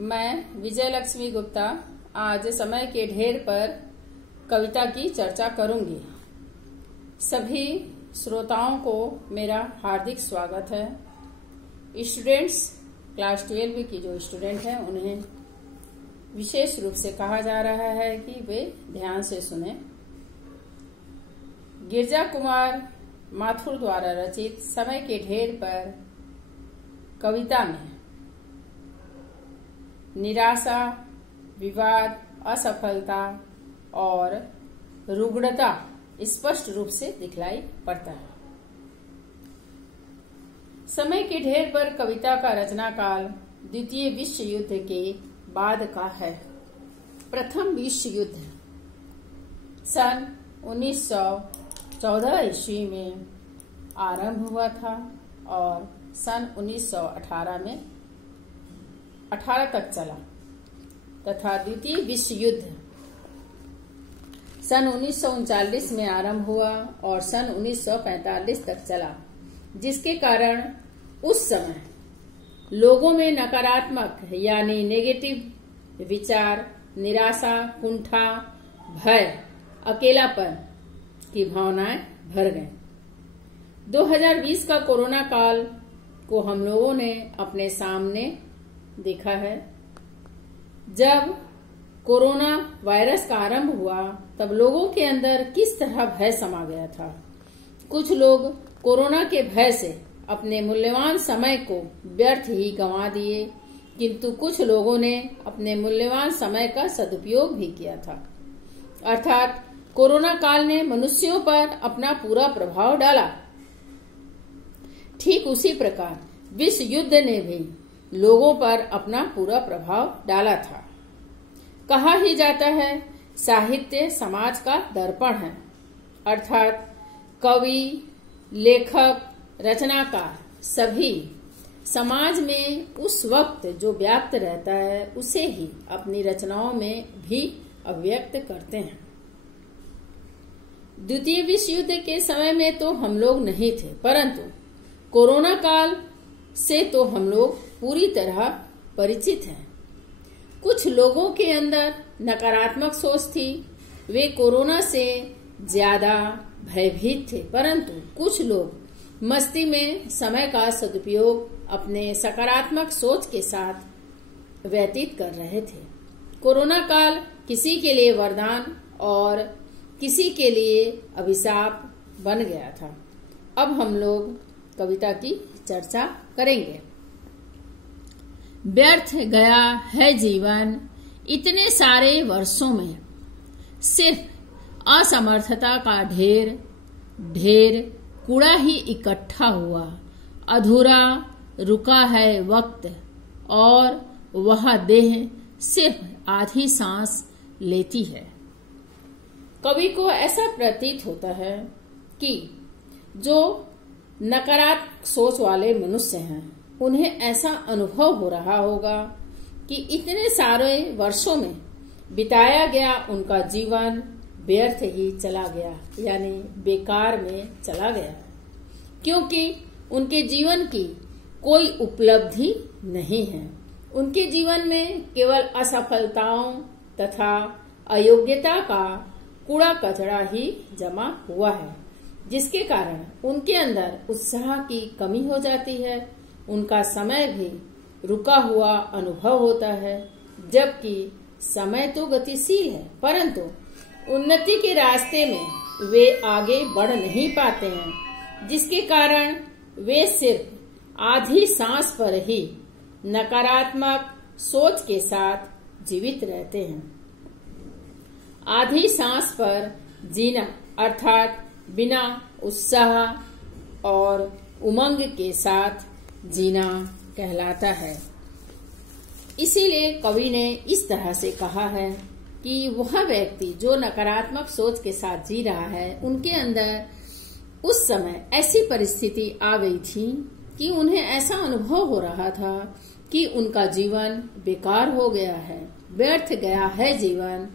मैं विजय लक्ष्मी गुप्ता आज समय के ढेर पर कविता की चर्चा करूंगी। सभी श्रोताओं को मेरा हार्दिक स्वागत है। स्टूडेंट्स, क्लास 12 की जो स्टूडेंट हैं उन्हें विशेष रूप से कहा जा रहा है कि वे ध्यान से सुने। गिरजा कुमार माथुर द्वारा रचित समय के ढेर पर कविता में निराशा, विवाद, असफलता और रुग्णता स्पष्ट रूप से दिखलाई पड़ता है। समय के ढेर पर कविता का रचना काल द्वितीय विश्व युद्ध के बाद का है। प्रथम विश्व युद्ध सन 1914 ईस्वी में आरंभ हुआ था और सन 1918 में 18 तक चला तथा द्वितीय विश्व युद्ध सन 1939 में आरंभ हुआ और सन 1945 तक चला, जिसके कारण उस समय लोगों में नकारात्मक यानी नेगेटिव विचार, निराशा, कुंठा, भय, अकेलापन की भावनाएं भर गए। 2020 का कोरोना काल को हम लोगों ने अपने सामने देखा है। जब कोरोना वायरस का आरंभ हुआ तब लोगों के अंदर किस तरह भय समा गया था। कुछ लोग कोरोना के भय से अपने मूल्यवान समय को व्यर्थ ही गंवा दिए, किंतु कुछ लोगों ने अपने मूल्यवान समय का सदुपयोग भी किया था। अर्थात कोरोना काल ने मनुष्यों पर अपना पूरा प्रभाव डाला। ठीक उसी प्रकार विश्व युद्ध ने भी लोगों पर अपना पूरा प्रभाव डाला था। कहा ही जाता है साहित्य समाज का दर्पण है, अर्थात कवि, लेखक, रचनाकार सभी समाज में उस वक्त जो व्याप्त रहता है उसे ही अपनी रचनाओं में भी अभिव्यक्त करते हैं। द्वितीय विश्व युद्ध के समय में तो हम लोग नहीं थे, परंतु कोरोना काल से तो हम लोग पूरी तरह परिचित हैं। कुछ लोगों के अंदर नकारात्मक सोच थी, वे कोरोना से ज्यादा भयभीत थे, परंतु कुछ लोग मस्ती में समय का सदुपयोग अपने सकारात्मक सोच के साथ व्यतीत कर रहे थे। कोरोना काल किसी के लिए वरदान और किसी के लिए अभिशाप बन गया था। अब हम लोग कविता की चर्चा करेंगे। व्यर्थ गया है जीवन इतने सारे वर्षों में, सिर्फ असमर्थता का ढेर ढेर कूड़ा ही इकट्ठा हुआ। अधूरा रुका है वक्त और वह देह सिर्फ आधी सांस लेती है। कवि को ऐसा प्रतीत होता है कि जो नकारात्मक सोच वाले मनुष्य हैं उन्हें ऐसा अनुभव हो रहा होगा कि इतने सारे वर्षों में बिताया गया उनका जीवन व्यर्थ ही चला गया, यानी बेकार में चला गया, क्योंकि उनके जीवन की कोई उपलब्धि नहीं है। उनके जीवन में केवल असफलताओं तथा अयोग्यता का कूड़ा कचरा ही जमा हुआ है, जिसके कारण उनके अंदर उत्साह की कमी हो जाती है। उनका समय भी रुका हुआ अनुभव होता है, जबकि समय तो गतिशील है, परंतु उन्नति के रास्ते में वे आगे बढ़ नहीं पाते हैं, जिसके कारण वे सिर्फ आधी सांस पर ही नकारात्मक सोच के साथ जीवित रहते हैं। आधी सांस पर जीना अर्थात बिना उत्साह और उमंग के साथ जीना कहलाता है। इसीलिए कवि ने इस तरह से कहा है कि वह व्यक्ति जो नकारात्मक सोच के साथ जी रहा है, उनके अंदर उस समय ऐसी परिस्थिति आ गई थी कि उन्हें ऐसा अनुभव हो रहा था कि उनका जीवन बेकार हो गया है, व्यर्थ गया है जीवन।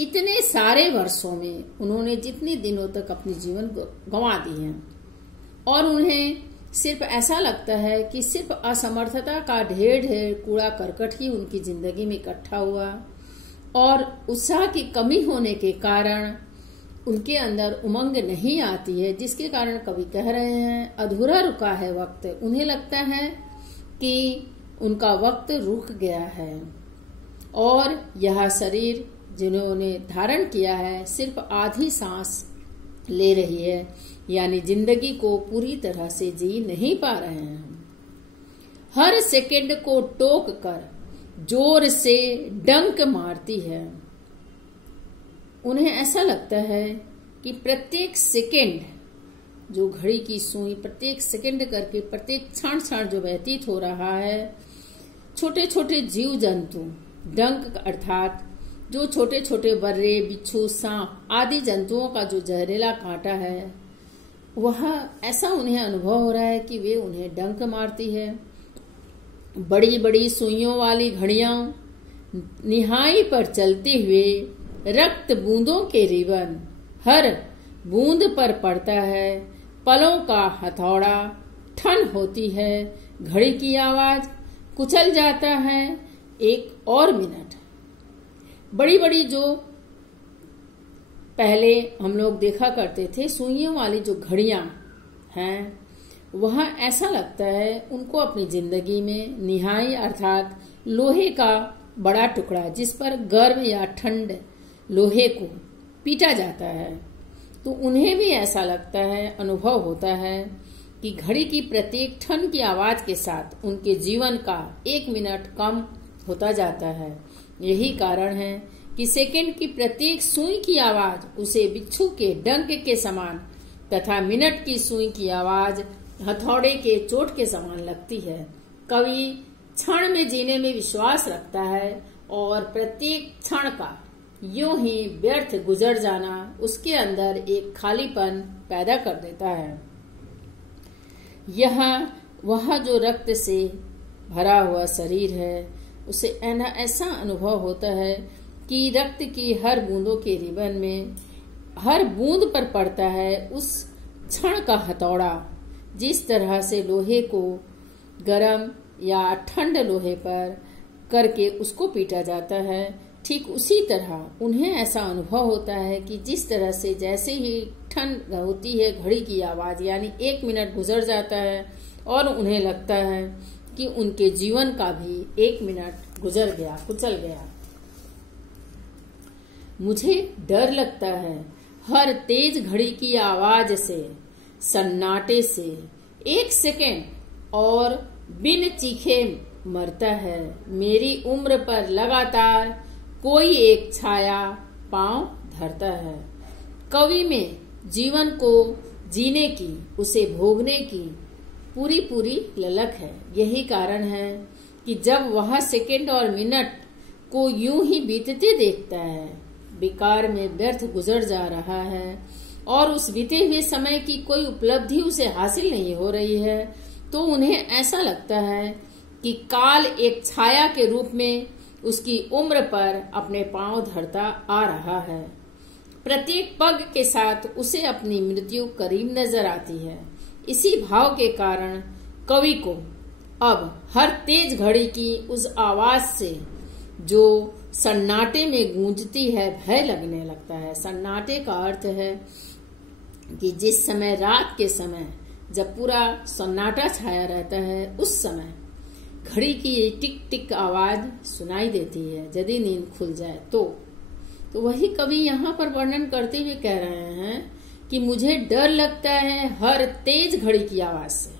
इतने सारे वर्षों में उन्होंने जितने दिनों तक अपने जीवन को गंवा दी है और उन्हें सिर्फ ऐसा लगता है कि सिर्फ असमर्थता का ढेर ढेर कूड़ा करकट ही उनकी जिंदगी में इकट्ठा हुआ और उत्साह की कमी होने के कारण उनके अंदर उमंग नहीं आती है, जिसके कारण कवि कह रहे हैं अधूरा रुका है वक्त। उन्हें लगता है कि उनका वक्त रुक गया है और यह शरीर जिन्होंने धारण किया है सिर्फ आधी सांस ले रही है, यानी जिंदगी को पूरी तरह से जी नहीं पा रहे हैं। हर सेकंड को टोक कर जोर से डंक मारती है। उन्हें ऐसा लगता है कि प्रत्येक सेकंड जो घड़ी की सुई प्रत्येक सेकंड करके प्रत्येक क्षण क्षण जो व्यतीत हो रहा है, छोटे छोटे जीव जंतु डंक अर्थात जो छोटे छोटे बर्रे, बिच्छू, सांप आदि जंतुओं का जो जहरीला कांटा है, वह ऐसा उन्हें अनुभव हो रहा है कि वे उन्हें डंक मारती है। बड़ी बड़ी सुइयों वाली घड़ियां निहाई पर चलते हुए रक्त बूंदों के रिबन हर बूंद पर पड़ता है। पलों का हथौड़ा ठन होती है, घड़ी की आवाज कुचल जाता है। एक और मिनट। बड़ी बड़ी जो पहले हम लोग देखा करते थे सुइयों वाली जो घड़ियां हैं, वह ऐसा लगता है उनको अपनी जिंदगी में निहाई अर्थात लोहे का बड़ा टुकड़ा जिस पर गर्म या ठंड लोहे को पीटा जाता है, तो उन्हें भी ऐसा लगता है, अनुभव होता है कि घड़ी की प्रत्येक ठन की आवाज के साथ उनके जीवन का एक मिनट कम होता जाता है। यही कारण है कि सेकंड की प्रत्येक सुई की आवाज उसे बिच्छू के डंक के समान तथा मिनट की सुई की आवाज हथौड़े के चोट के समान लगती है। कवि क्षण में जीने में विश्वास रखता है और प्रत्येक क्षण का यूं ही व्यर्थ गुजर जाना उसके अंदर एक खालीपन पैदा कर देता है। वह जो रक्त से भरा हुआ शरीर है, उसे ऐसा अनुभव होता है कि रक्त की हर बूंदों के रिबन में हर बूंद पर पड़ता है उस क्षण का हथौड़ा। जिस तरह से लोहे को गरम या ठंड लोहे पर करके उसको पीटा जाता है, ठीक उसी तरह उन्हें ऐसा अनुभव होता है कि जिस तरह से जैसे ही ठंड होती है घड़ी की आवाज, यानी एक मिनट गुजर जाता है और उन्हें लगता है कि उनके जीवन का भी एक मिनट गुजर गया, कुचल गया। मुझे डर लगता है हर तेज घड़ी की आवाज से, सन्नाटे से एक सेकेंड और बिन चीखे मरता है। मेरी उम्र पर लगातार कोई एक छाया पांव धरता है। कवि में जीवन को जीने की, उसे भोगने की पूरी पूरी ललक है। यही कारण है कि जब वह सेकंड और मिनट को यूं ही बीतते देखता है, बेकार में व्यर्थ गुजर जा रहा है और उस बीते हुए समय की कोई उपलब्धि उसे हासिल नहीं हो रही है, तो उन्हें ऐसा लगता है कि काल एक छाया के रूप में उसकी उम्र पर अपने पांव धरता आ रहा है। प्रत्येक पग के साथ उसे अपनी मृत्यु करीब नजर आती है। इसी भाव के कारण कवि को अब हर तेज घड़ी की उस आवाज से जो सन्नाटे में गूंजती है भय लगने लगता है। सन्नाटे का अर्थ है कि जिस समय रात के समय जब पूरा सन्नाटा छाया रहता है, उस समय घड़ी की टिक टिक आवाज सुनाई देती है यदि नींद खुल जाए तो वही कवि यहाँ पर वर्णन करते हुए कह रहे हैं कि मुझे डर लगता है हर तेज घड़ी की आवाज से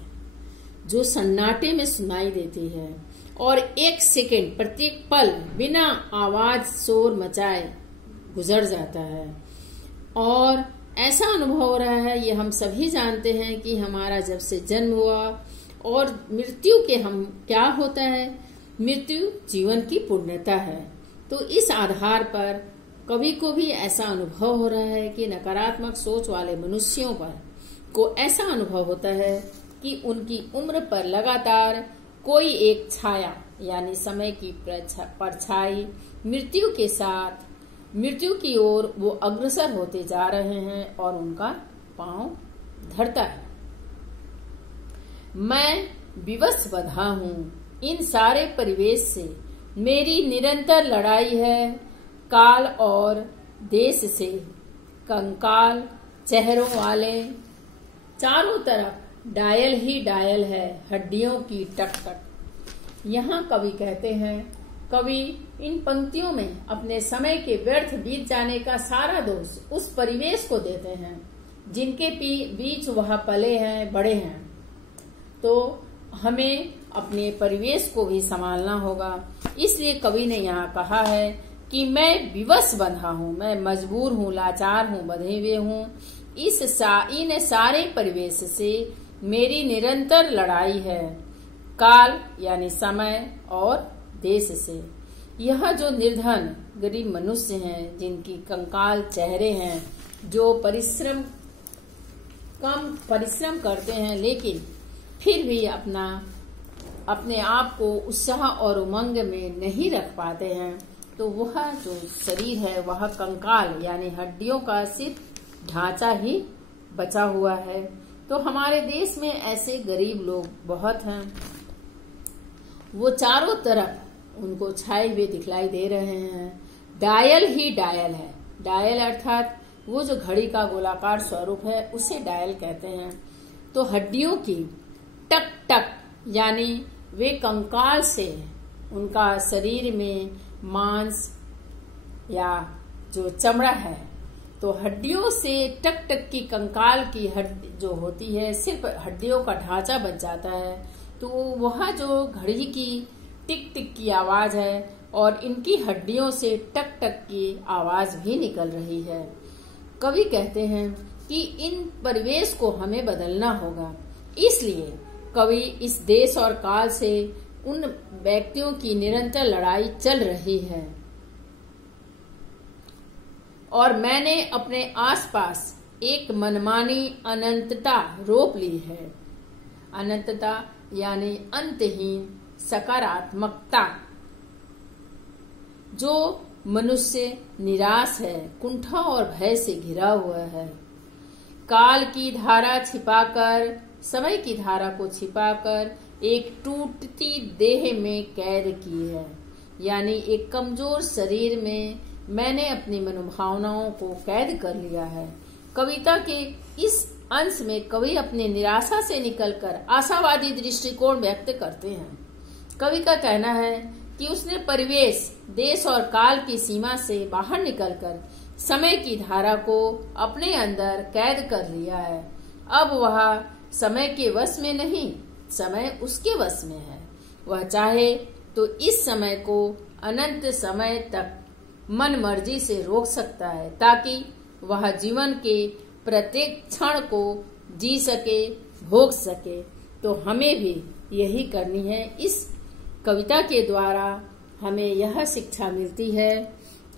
जो सन्नाटे में सुनाई देती है और एक सेकंड प्रत्येक पल बिना आवाज शोर मचाए गुजर जाता है। और ऐसा अनुभव हो रहा है, ये हम सभी जानते हैं कि हमारा जब से जन्म हुआ और मृत्यु के हम क्या होता है, मृत्यु जीवन की पूर्णता है। तो इस आधार पर कवि को भी ऐसा अनुभव हो रहा है कि नकारात्मक सोच वाले मनुष्यों पर को ऐसा अनुभव होता है कि उनकी उम्र पर लगातार कोई एक छाया यानी समय की परछाई मृत्यु के साथ मृत्यु की ओर वो अग्रसर होते जा रहे हैं और उनका पांव धरता है। मैं विवश बंधा हूँ इन सारे परिवेश से। मेरी निरंतर लड़ाई है काल और देश से। कंकाल चेहरों वाले चारों तरफ डायल ही डायल है, हड्डियों की टक टक। यहाँ कवि कहते हैं, कवि इन पंक्तियों में अपने समय के व्यर्थ बीत जाने का सारा दोष उस परिवेश को देते हैं जिनके बीच वह पले हैं, बड़े हैं। तो हमें अपने परिवेश को भी संभालना होगा। इसलिए कवि ने यहाँ कहा है कि मैं विवश बंधा हूँ, मैं मजबूर हूँ, लाचार हूँ, बंधे हुए हूँ इन सारे परिवेश से। मेरी निरंतर लड़ाई है काल यानी समय और देश से। यह जो निर्धन गरीब मनुष्य हैं, जिनकी कंकाल चेहरे हैं, जो कम परिश्रम करते हैं लेकिन फिर भी अपने आप को उत्साह और उमंग में नहीं रख पाते हैं, तो वह जो शरीर है वह कंकाल यानी हड्डियों का सिर्फ ढांचा ही बचा हुआ है। तो हमारे देश में ऐसे गरीब लोग बहुत हैं, वो चारों तरफ उनको छाए हुए दिखलाई दे रहे हैं। डायल ही डायल है। डायल अर्थात वो जो घड़ी का गोलाकार स्वरूप है उसे डायल कहते हैं। तो हड्डियों की टक टक यानी वे कंकाल से, उनका शरीर में मांस या जो चमड़ा है, तो हड्डियों से टक टक की कंकाल की हड्डी जो होती है सिर्फ हड्डियों का ढांचा बच जाता है। तो वह जो घड़ी की टिक टिक की आवाज है और इनकी हड्डियों से टक टक की आवाज भी निकल रही है। कवि कहते हैं कि इन परिवेश को हमें बदलना होगा। इसलिए कवि इस देश और काल से उन व्यक्तियों की निरंतर लड़ाई चल रही है और मैंने अपने आसपास एक मनमानी अनंतता रोप ली है। अनंतता यानी अंतहीन सकारात्मकता। जो मनुष्य निराश है, कुंठा और भय से घिरा हुआ है। काल की धारा छिपाकर, समय की धारा को छिपाकर एक टूटती देह में कैद की है, यानी एक कमजोर शरीर में मैंने अपनी मनोभावनाओं को कैद कर लिया है। कविता के इस अंश में कवि अपनी निराशा से निकलकर आशावादी दृष्टिकोण व्यक्त करते हैं। कवि का कहना है कि उसने परिवेश, देश और काल की सीमा से बाहर निकलकर समय की धारा को अपने अंदर कैद कर लिया है। अब वह समय के वश में नहीं, समय उसके वश में है। वह चाहे तो इस समय को अनंत समय तक मन मर्जी से रोक सकता है, ताकि वह जीवन के प्रत्येक क्षण को जी सके, भोग सके। तो हमें भी यही करनी है। इस कविता के द्वारा हमें यह शिक्षा मिलती है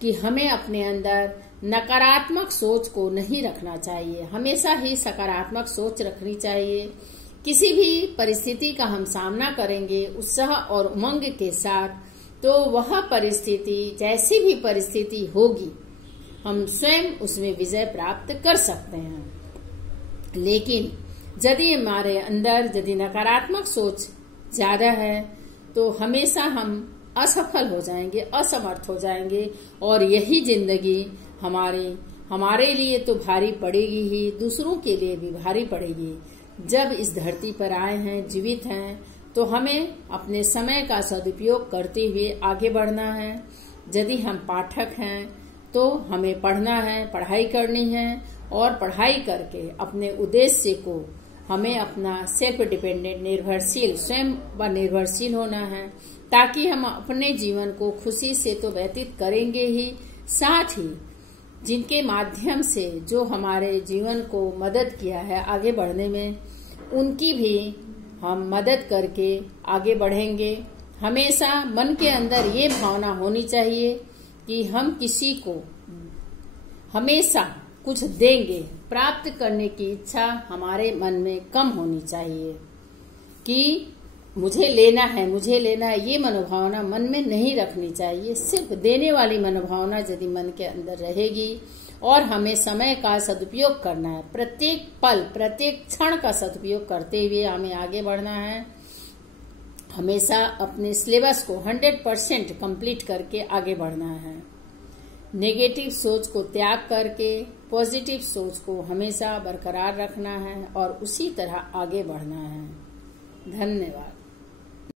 कि हमें अपने अंदर नकारात्मक सोच को नहीं रखना चाहिए, हमेशा ही सकारात्मक सोच रखनी चाहिए। किसी भी परिस्थिति का हम सामना करेंगे उत्साह और उमंग के साथ, तो वह परिस्थिति, जैसी भी परिस्थिति होगी, हम स्वयं उसमें विजय प्राप्त कर सकते हैं। लेकिन यदि हमारे अंदर यदि नकारात्मक सोच ज्यादा है, तो हमेशा हम असफल हो जाएंगे, असमर्थ हो जाएंगे और यही जिंदगी हमारे लिए तो भारी पड़ेगी ही, दूसरों के लिए भी भारी पड़ेगी। जब इस धरती पर आए हैं, जीवित हैं, तो हमें अपने समय का सदुपयोग करते हुए आगे बढ़ना है। यदि हम पाठक हैं तो हमें पढ़ना है, पढ़ाई करनी है और पढ़ाई करके अपने उद्देश्य को हमें अपना सेल्फ डिपेंडेंट, निर्भरशील, स्वयं व निर्भरशील होना है, ताकि हम अपने जीवन को खुशी से तो व्यतीत करेंगे ही, साथ ही जिनके माध्यम से जो हमारे जीवन को मदद किया है आगे बढ़ने में, उनकी भी हम मदद करके आगे बढ़ेंगे। हमेशा मन के अंदर ये भावना होनी चाहिए कि हम किसी को हमेशा कुछ देंगे, प्राप्त करने की इच्छा हमारे मन में कम होनी चाहिए कि मुझे लेना है, ये मनोभावना मन में नहीं रखनी चाहिए। सिर्फ देने वाली मनोभावना यदि मन के अंदर रहेगी और हमें समय का सदुपयोग करना है, प्रत्येक पल प्रत्येक क्षण का सदुपयोग करते हुए हमें आगे बढ़ना है। हमेशा अपने सिलेबस को 100% कंप्लीट करके आगे बढ़ना है। नेगेटिव सोच को त्याग करके पॉजिटिव सोच को हमेशा बरकरार रखना है और उसी तरह आगे बढ़ना है। धन्यवाद।